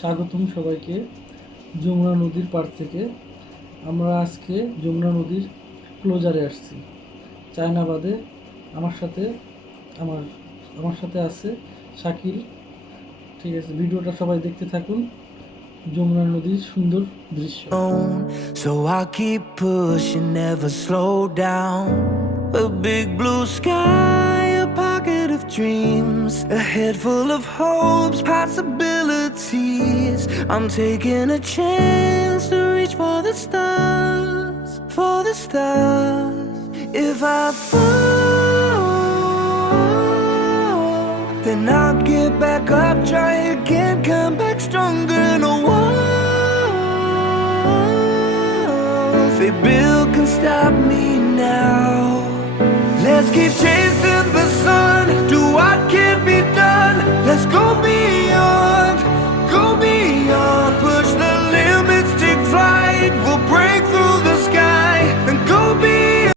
স্বাগতম সবাইকে যমুনা নদীর পাড় থেকে। আমরা আজকে যমুনা নদীর ক্লোজারে আসছি, চায়নাবাদে। আমার সাথে আমার আমার সাথে আছে শাকিল। ঠিক আছে, ভিডিওটা সবাই দেখতে থাকুন। যমুনা নদীর সুন্দর দৃশ্য। So I keep pushing, never slow down. A big blue sky, a pocket of dreams, a head full of hopes, possibilities. I'm taking a chance to reach for the stars, for the stars. If I fall, then I'll get back up, try again, come back stronger. No walls they build can stop me now. Let's keep chasing the sun, do what can be done. Let's go beyond.